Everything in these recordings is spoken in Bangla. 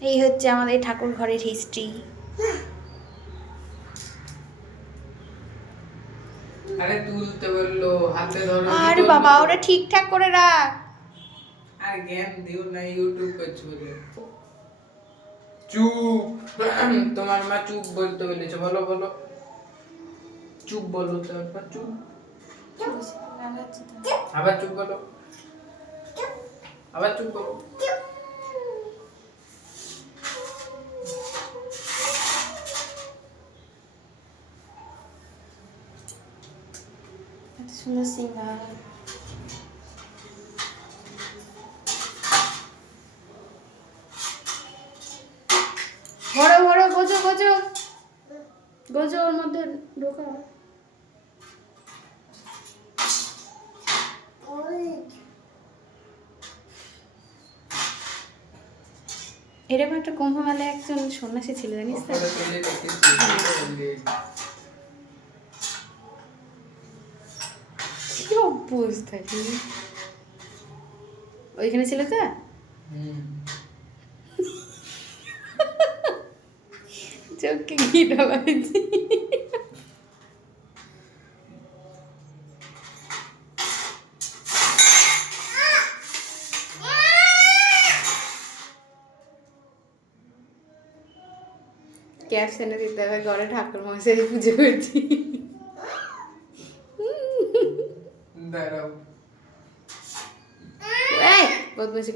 এই হচ্ছে আমাদের ঠাকুর ঘরের হিস্ট্রি আরে তুলতে বলল হাতে ধরো আরে বাবা ওরা ঠিকঠাক করে রাখ। আর জ্ঞান দিও না ইউটিউব করছে বলে। চুপ। তোমার মা চুপ বলতে বলেছে বলো বলো। চুপ বলো তারপর চুপ। আবার চুপ বলো। আবার চুপ বলো। সুন্দর সিঙ্গার ভরো ভরো গোজো গোজো গোজো ওর মধ্যে ঢোকা এরকম একটা কুম্ভ মেলায় একজন সন্ন্যাসী ছিল জানিস তো? ওইখানে ছিল তো হুম চোখে ঘি ঢালা ক্যাপস দিতে হবে, ঘরে ঠাকুর মশাই পুজো করছি। দাঁড়াও। এই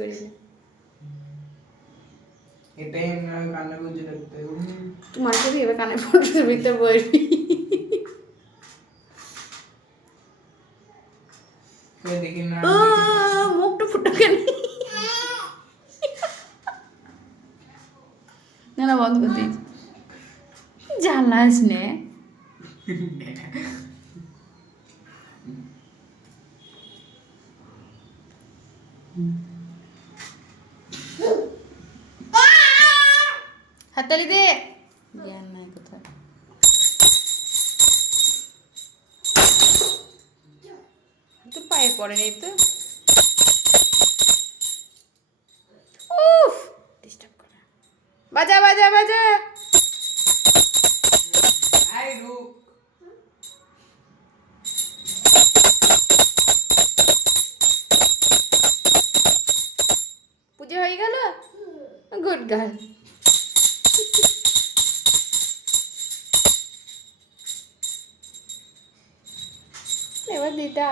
করিস না। এটাই কানে গুজে রাখতে। তুই এবার কানে ফোনের ভিতরে বসবি দেখি না। মুখটা ফুটো কেন? না না বন্ধ করে দিয়েছি। জ্বালাস নে। হাততালি দে। জ্ঞান নাই কোথায়? তো পায়ে পড়ে নেই তো। বাজা। পুজো হয়ে গেল গুড গার্ল এবার দিতে